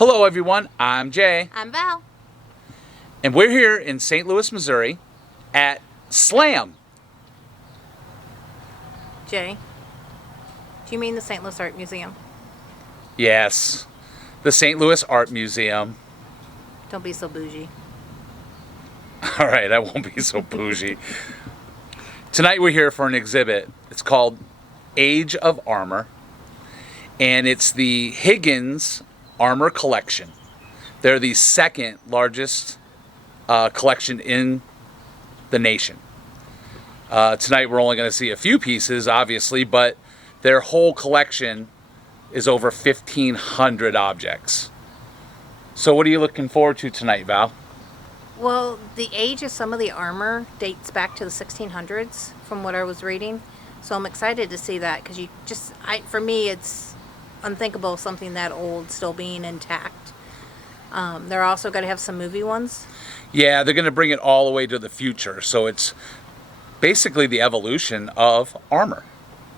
Hello everyone, I'm Jay, I'm Val. and we're here in St. Louis, Missouri at SLAM. Jay, do you mean the St. Louis Art Museum? Yes, the St. Louis Art Museum. Don't be so bougie. All right, I won't be so bougie. Tonight we're here for an exhibit. It's called Age of Armor, and it's the Higgins Armory Collection. They're the second largest collection in the nation. Tonight we're only going to see a few pieces, obviously, but their whole collection is over 1,500 objects. So what are you looking forward to tonight, Val? Well, the age of some of the armor dates back to the 1600s from what I was reading. So I'm excited to see that because for me, it's unthinkable something that old still being intact. They're also going to have some movie ones. Yeah, they're going to bring it all the way to the future. So it's basically the evolution of armor.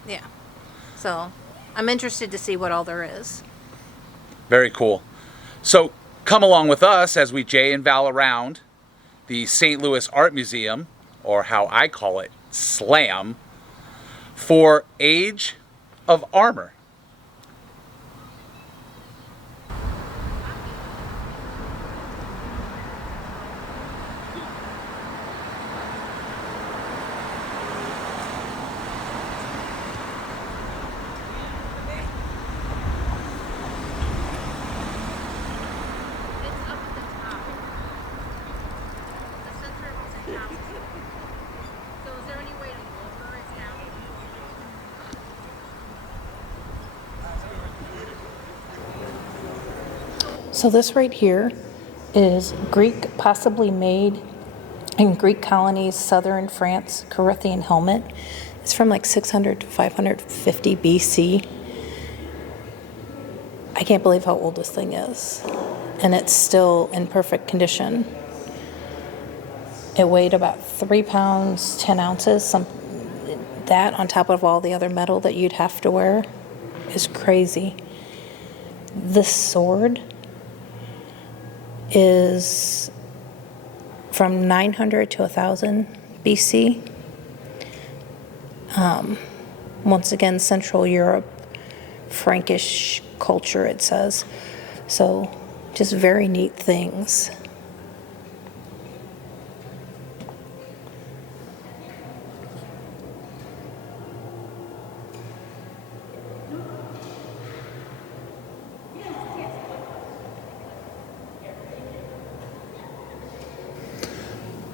Yeah. So I'm interested to see what all there is. Very cool. So come along with us as we Jay and Val around the St. Louis Art Museum, or how I call it, SLAM, for Age of Armor. So this right here is Greek, possibly made in Greek colonies, southern France, Corinthian helmet. It's from like 600 to 550 BC. I can't believe how old this thing is. And it's still in perfect condition. It weighed about 3 pounds, 10 ounces. That on top of all the other metal that you'd have to wear is crazy. This sword is from 900 to 1000 BC. Once again, Central Europe, Frankish culture, it says. So just very neat things.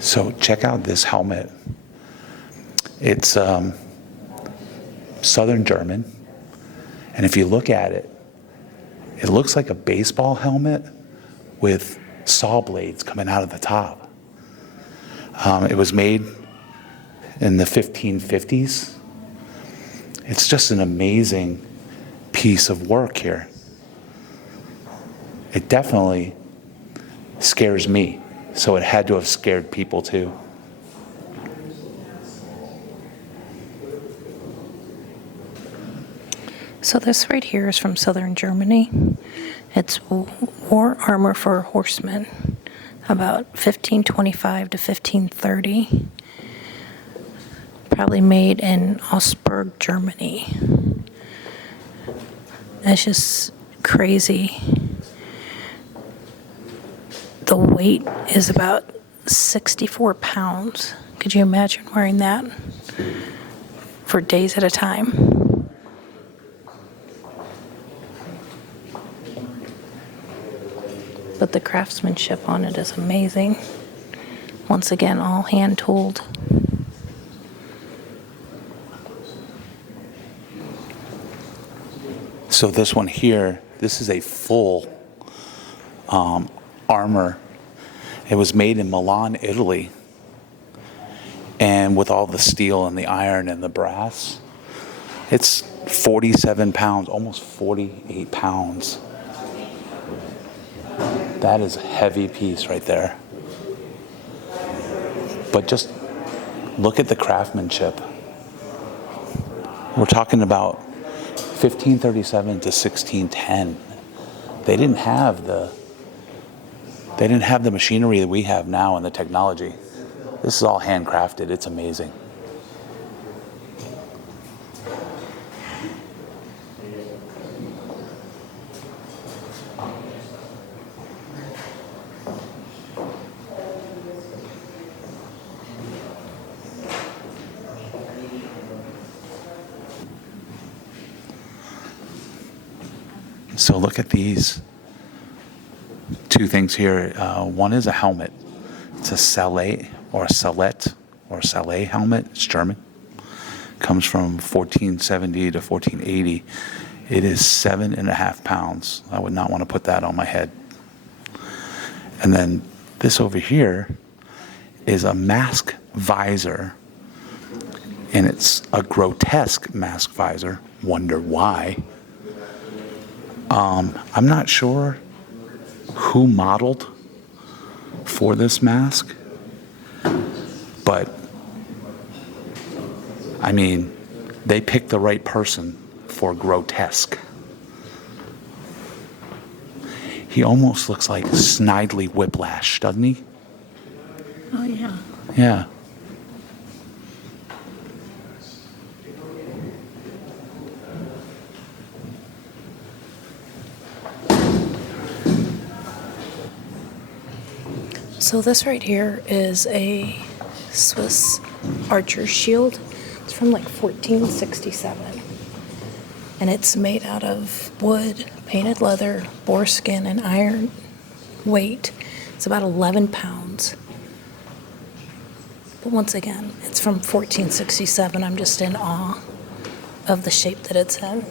So check out this helmet. It's Southern German, and if you look at it, it looks like a baseball helmet with saw blades coming out of the top. It was made in the 1550s. It's just an amazing piece of work here. It definitely scares me. So it had to have scared people too. So this right here is from southern Germany. It's war armor for horsemen, about 1525 to 1530. Probably made in Augsburg, Germany. It's just crazy. The weight is about 64 pounds. Could you imagine wearing that for days at a time? But the craftsmanship on it is amazing. Once again, all hand-tooled. So this one here, this is a full armor. It was made in Milan, Italy. And with all the steel and the iron and the brass, it's 47 pounds, almost 48 pounds. That is a heavy piece right there. But just look at the craftsmanship. We're talking about 1537 to 1610. they didn't have the machinery that we have now and the technology. This is all handcrafted. It's amazing. So look at these two things here. One is a helmet. It's a Sallet or a Salette or a Sallet helmet. It's German. Comes from 1470 to 1480. It is 7.5 pounds. I would not want to put that on my head. And then this over here is a mask visor. And it's a grotesque mask visor. Wonder why. I'm not sure who modeled for this mask, but I mean, they picked the right person for grotesque. He almost looks like Snidely Whiplash, doesn't he? Oh, yeah. Yeah. So this right here is a Swiss archer's shield. It's from like 1467. And it's made out of wood, painted leather, boar skin, and iron weight. It's about 11 pounds. But once again, it's from 1467. I'm just in awe of the shape that it's in.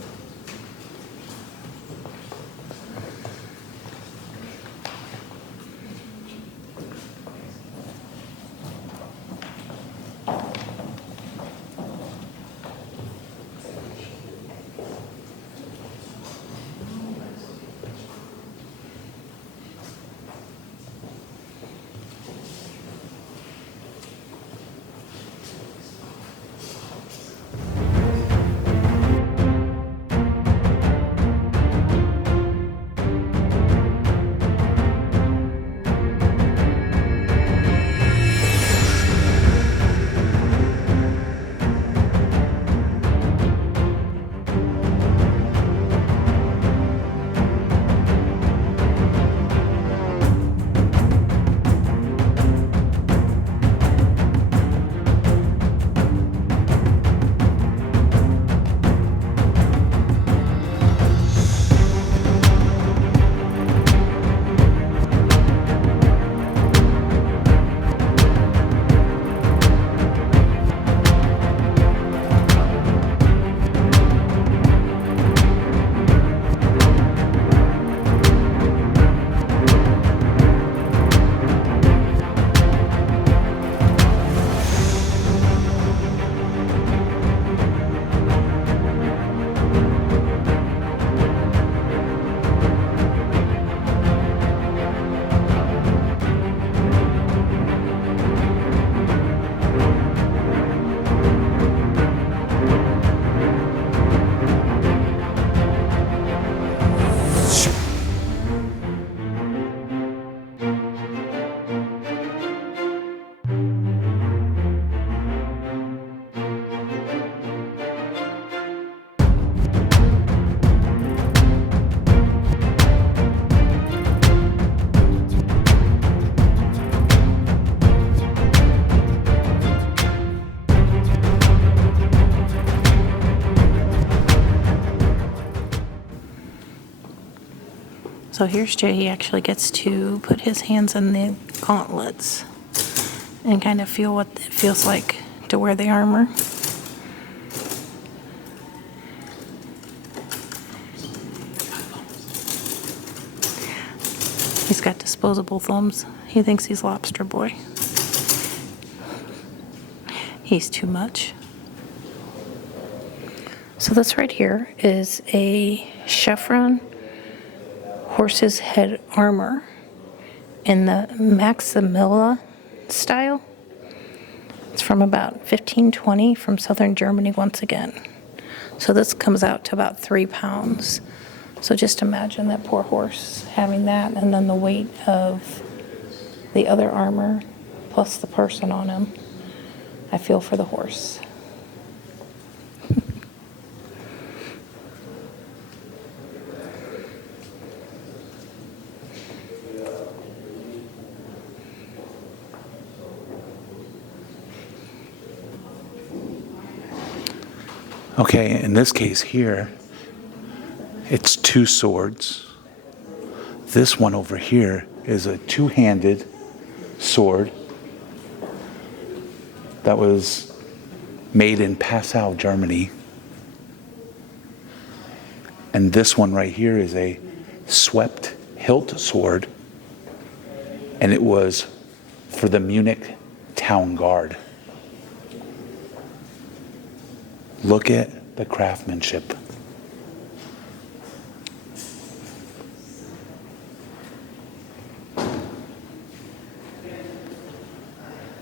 So here's Jay. He actually gets to put his hands in the gauntlets and kind of feel what it feels like to wear the armor. He's got disposable thumbs. He thinks he's Lobster Boy. He's too much. So this right here is a chevron horse's head armor in the Maximilla style. It's from about 1520 from southern Germany once again. So this comes out to about 3 pounds. So just imagine that poor horse having that, and then the weight of the other armor plus the person on him. I feel for the horse. Okay, in this case here, it's two swords. This one over here is a two-handed sword that was made in Passau, Germany. And this one right here is a swept hilt sword, and it was for the Munich Town Guard. Look at the craftsmanship.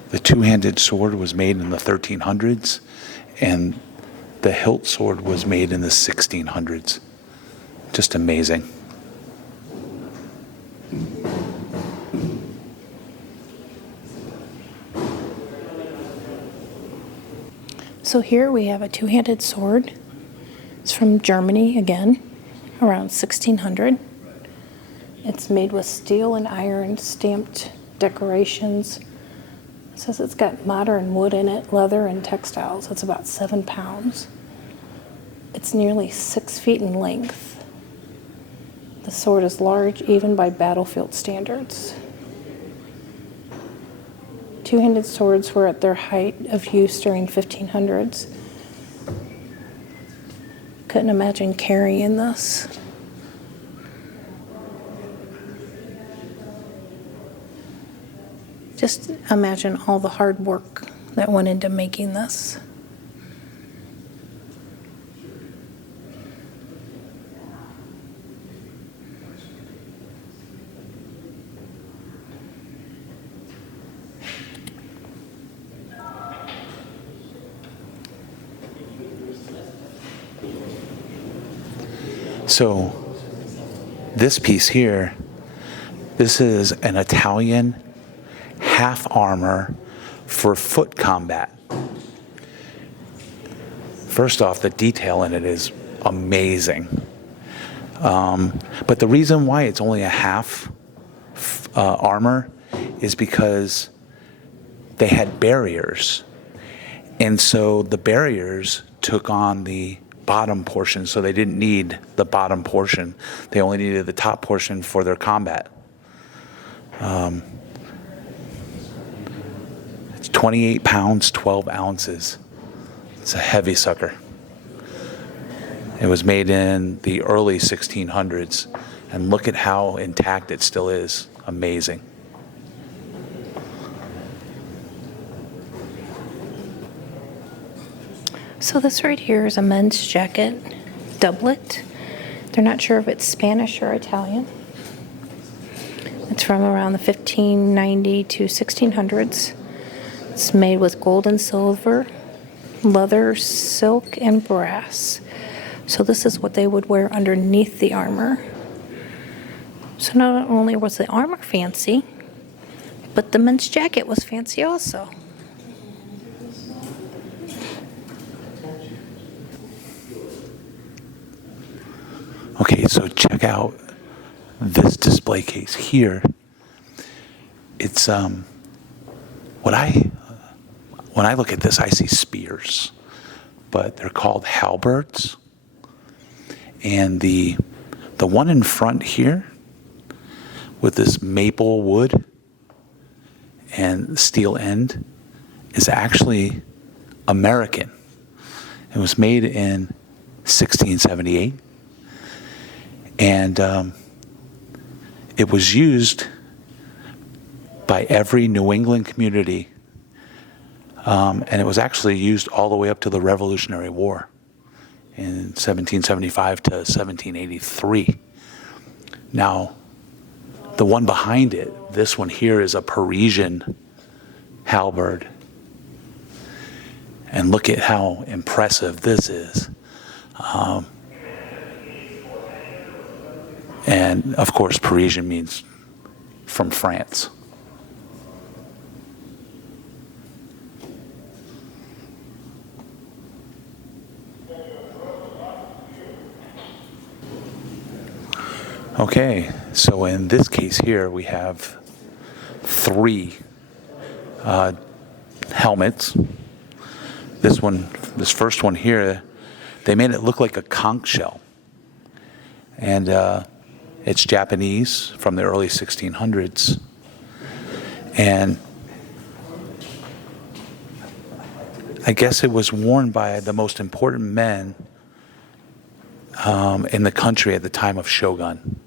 The two-handed sword was made in the 1300s, and the hilt sword was made in the 1600s. Just amazing. So here we have a two-handed sword. It's from Germany again, around 1600. It's made with steel and iron stamped decorations. It says it's got modern wood in it, leather, and textiles. It's about 7 pounds. It's nearly 6 feet in length. The sword is large, even by battlefield standards. Two-handed swords were at their height of use during 1500s. Couldn't imagine carrying this. Just imagine all the hard work that went into making this. So this piece here, this is an Italian half armor for foot combat. First off, the detail in it is amazing. But the reason why it's only a half armor is because they had barriers. And so the barriers took on the bottom portion, so they didn't need the bottom portion. They only needed the top portion for their combat. It's 28 pounds, 12 ounces. It's a heavy sucker. It was made in the early 1600s, and look at how intact it still is. Amazing. So this right here is a men's jacket doublet. They're not sure if it's Spanish or Italian. It's from around the 1590 to 1600s. It's made with gold and silver, leather, silk, and brass. So this is what they would wear underneath the armor. So not only was the armor fancy, but the men's jacket was fancy also. Okay, so check out this display case here. It's when I look at this, I see spears, but they're called halberds. And the one in front here with this maple wood and steel end is actually American. It was made in 1678. And it was used by every New England community. And it was actually used all the way up to the Revolutionary War in 1775 to 1783. Now, the one behind it, this one here, is a Parisian halberd. And look at how impressive this is. And of course, Parisian means from France. Okay, so in this case here, we have 3 helmets. This first one here, they made it look like a conch shell. And it's Japanese from the early 1600s. And I guess it was worn by the most important men in the country at the time of Shogun.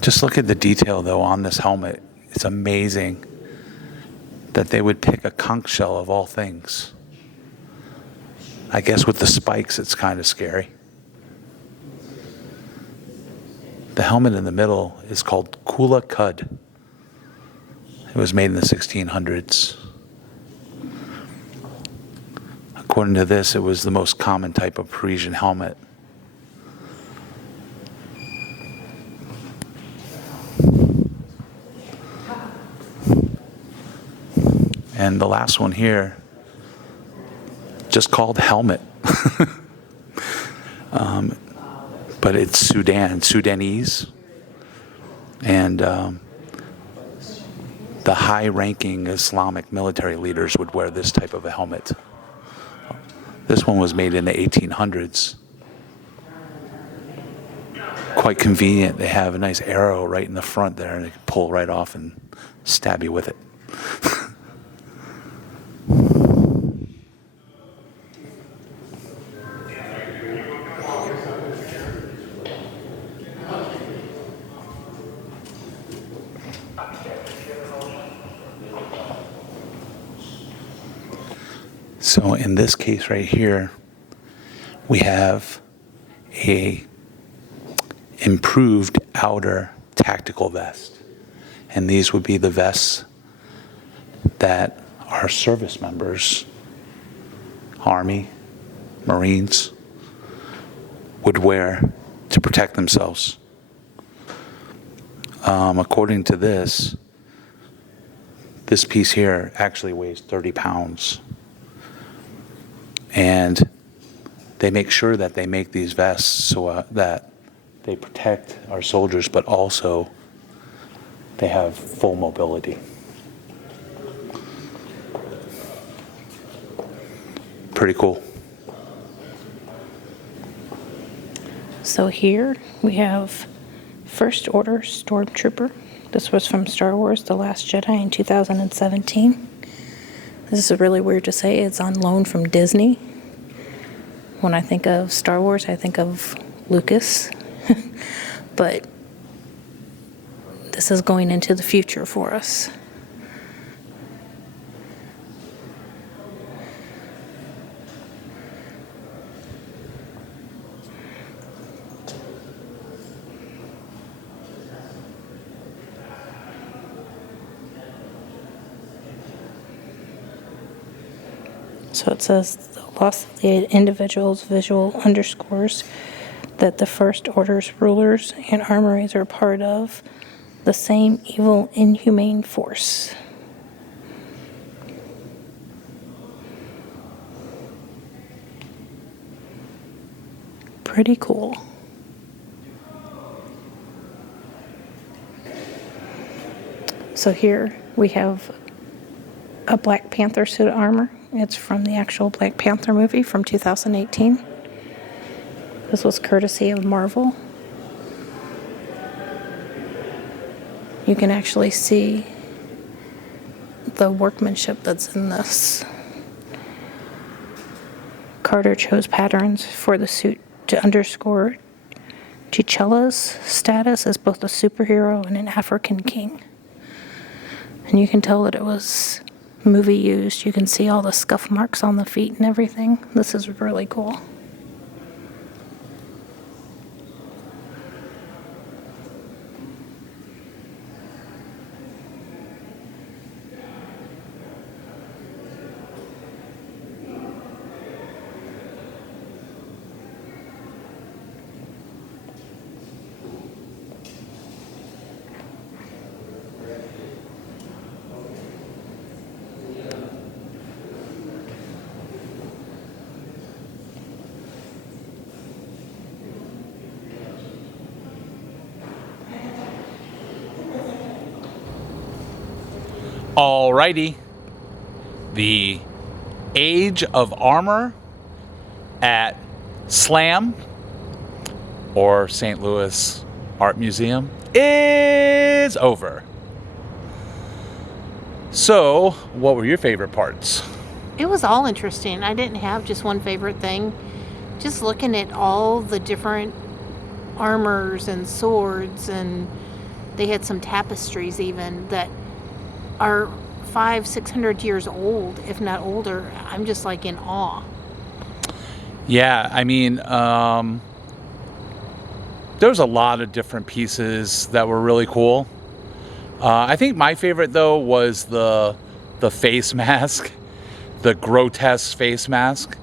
Just look at the detail, though, on this helmet. It's amazing that they would pick a conch shell of all things. I guess with the spikes, it's kind of scary. The helmet in the middle is called Kula Kud. It was made in the 1600s. According to this, it was the most common type of Parisian helmet. And the last one here, just called helmet. But it's Sudanese. And the high-ranking Islamic military leaders would wear this type of a helmet. This one was made in the 1800s. Quite convenient. They have a nice arrow right in the front there, and they can pull right off and stab you with it. So in this case right here, we have a improved outer tactical vest. And these would be the vests that our service members, Army, Marines, would wear to protect themselves. According to this piece here actually weighs 30 pounds. And they make sure that they make these vests so that they protect our soldiers, but also they have full mobility. Pretty cool. So here we have First Order Stormtrooper. This was from Star Wars: The Last Jedi in 2017. This is really weird to say. It's on loan from Disney. When I think of Star Wars, I think of Lucas. But this is going into the future for us. So it says the loss of the individual's visual underscores that the First Order's rulers and armories are part of the same evil, inhumane force. Pretty cool. So here we have a Black Panther suit of armor. It's from the actual Black Panther movie from 2018. This was courtesy of Marvel. You can actually see the workmanship that's in this. Carter chose patterns for the suit to underscore T'Challa's status as both a superhero and an African king. And you can tell that it was movie used. You can see all the scuff marks on the feet and everything. This is really cool. Alrighty. The Age of Armor at SLAM, or St. Louis Art Museum, is over. So, what were your favorite parts? It was all interesting. I didn't have just one favorite thing. Just looking at all the different armors and swords, and they had some tapestries even that are 500-600 years old, if not older. I'm just like in awe. Yeah, I mean, there's a lot of different pieces that were really cool. I think my favorite though was the face mask, the grotesque face mask.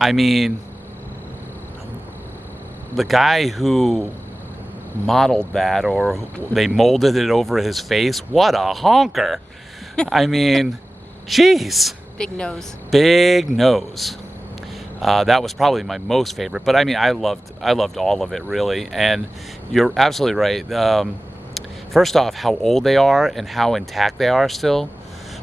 I mean, the guy who modeled that, or they molded it over his face, what a honker. I mean, jeez. Big nose. Big nose. That was probably my most favorite, but I mean, I loved all of it really. And you're absolutely right. First off, how old they are and how intact they are still,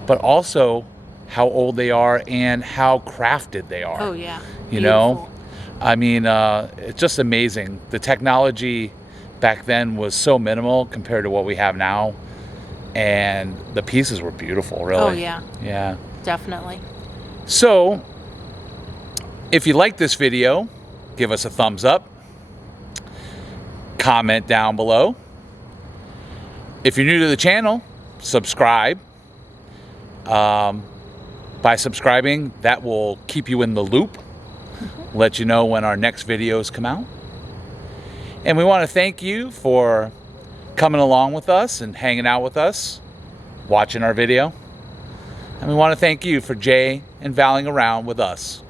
but also how old they are and how crafted they are. Oh yeah. You know, I mean, it's just amazing. The technology back then was so minimal compared to what we have now, and the pieces were beautiful, really. Oh yeah. Yeah. Definitely. So, if you like this video, give us a thumbs up. Comment down below. If you're new to the channel, subscribe. By subscribing, that will keep you in the loop. Let you know when our next videos come out. And we want to thank you for coming along with us and hanging out with us, watching our video. And we want to thank you for Jay and Valing around with us.